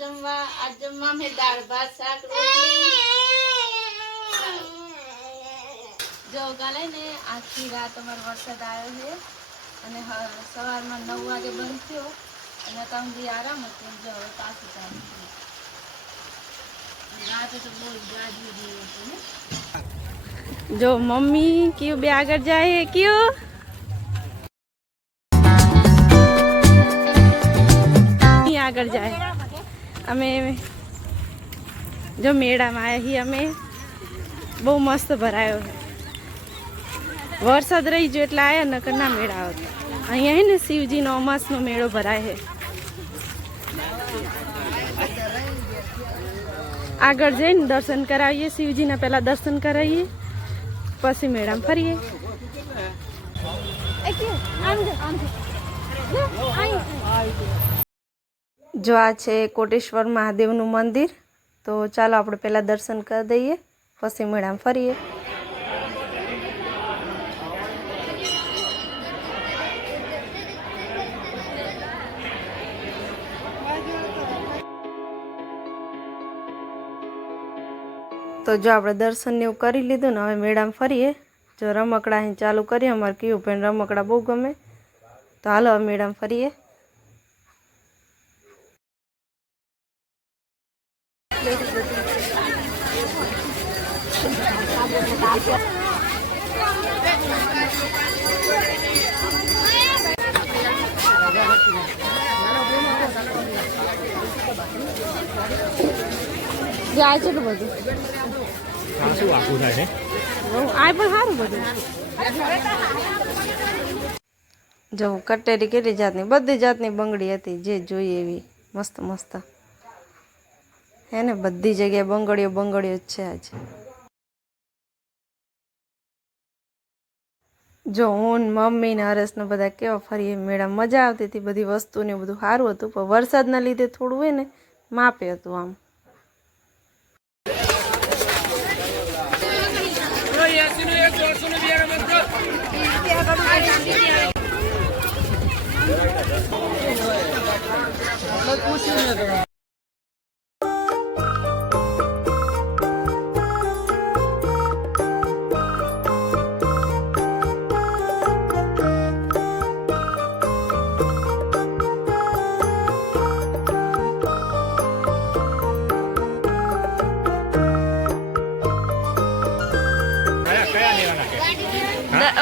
જમવા. આજ જમવા મેં દાળ ભાત શાક રોટલી. જો ગાલે ને આખી રાત અમારો વરસાદ આવ્યો છે અને સવારમાં 9 વાગે બંધ થયો અને તંગી આરામ હતો. જો હવે પાછું ચાલુ થયું. રાતે તો બહુ ગાજવી હતી ને. જો મમ્મી ક્યું બે આગળ જાય ક્યું આગળ જાય. અમે જો મેળામાં આવ્યા છીએ. અમે બહુ મસ્ત ભરાયો છે. વરસાદ રહી ગયો એટલે આવ્યા નકર ના મેળા આવતો. અહીંયા હે ને શિવજીનો અમાસનો મેળો ભરાય છે. આગળ જઈને દર્શન કરાવીએ શિવજીના. પહેલા દર્શન કરાવીએ પછી મેળામાં ફરીએ. જો આ છે કોટેશ્વર મહાદેવનું મંદિર. તો ચાલો આપણે પહેલાં દર્શન કરી દઈએ પછી મેળામાં ફરીએ. તો જો આપણે દર્શન ને એવું કરી લીધું ને હવે મેળામાં ફરીએ. જો રમકડા અહીં ચાલુ કરીએ. અમારે કેવું પણ રમકડા બહુ ગમે. તો હાલો હવે મેળામાં ફરીએ. જાય છે બધું આ પણ સારું બધું. જો કટેરી કેટલી જાતની બધી જાતની બંગડી હતી જે જોઈએ એવી મસ્ત મસ્ત હે ને. બધી જગ્યાએ બંગડીઓ જ છે આજે. જો હું મમ્મી ને હરેશ ને બધા કેવા ફરીએ મેળા. મજા આવતી હતી. બધી વસ્તુ ને બધું સારું હતું પણ વરસાદના લીધે થોડું હોય ને માપે હતું આમ.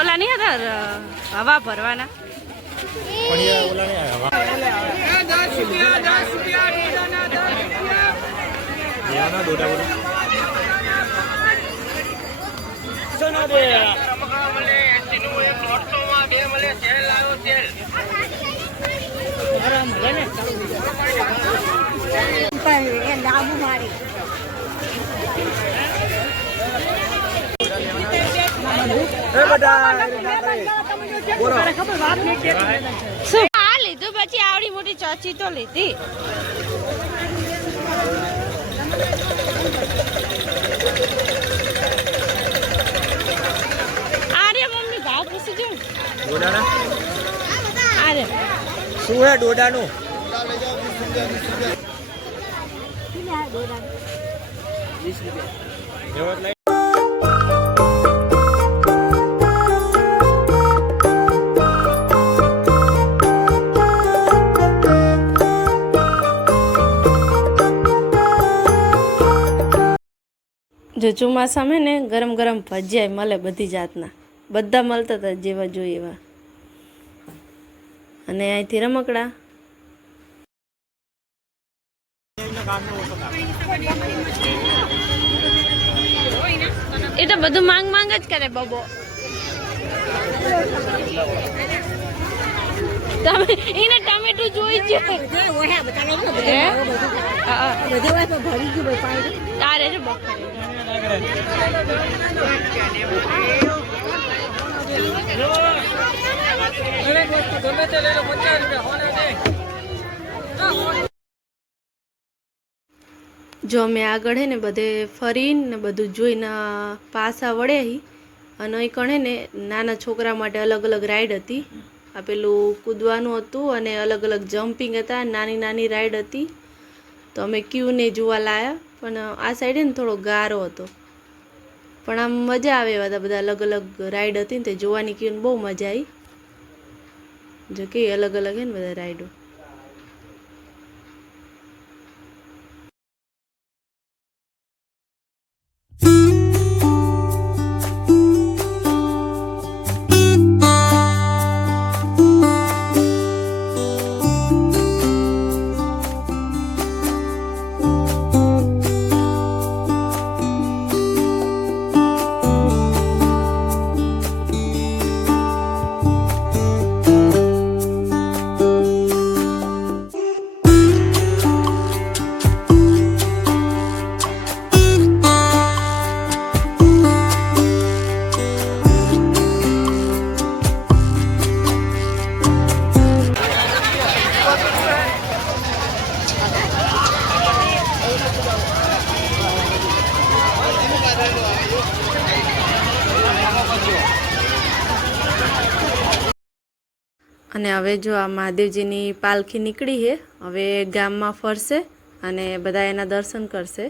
ઓલા નહીં હતા હવા ભરવાના. આ લીધું પછી આવડી મોટી ચાચી તો લીધી. આરે મમ્મી ભાવ પૂછી જો. આરે શું હે ડોડાનું? જો ચોમાસામાં ને ગરમ ગરમ ભજીયા મળે બધી જાતના. બધા મળતા હતા જેવા જોઈએ એવા. અને અહીંથી રમકડા. એ તો બધું માંગ માંગ જ કરે બબો. તમે એને ટમેટું જોઈ છે. તારે જ જો અમે આગળ હે ને બધે ફરીને ને બધું જોઈને પાછા વળ્યા. અને અહીં કણે ને નાના છોકરા માટે અલગ અલગ રાઈડ હતી. આ પેલું કૂદવાનું હતું અને અલગ અલગ જમ્પિંગ હતા. નાની નાની રાઈડ હતી. તો અમે ક્યુને જોવા લાયા, પણ આ સાઈડે ને થોડો ગારો હતો, પણ આમ મજા આવે એવા હતા. બધા અલગ અલગ રાઈડ હતી ને તે જોવાની ક્યુને બહુ મજા આવી. જો કે અલગ અલગ હે ને બધા રાઈડો. અને હવે જો આ મહાદેવજીની પાલખી નીકળી છે, હવે ગામમાં ફરશે અને બધા એના દર્શન કરશે.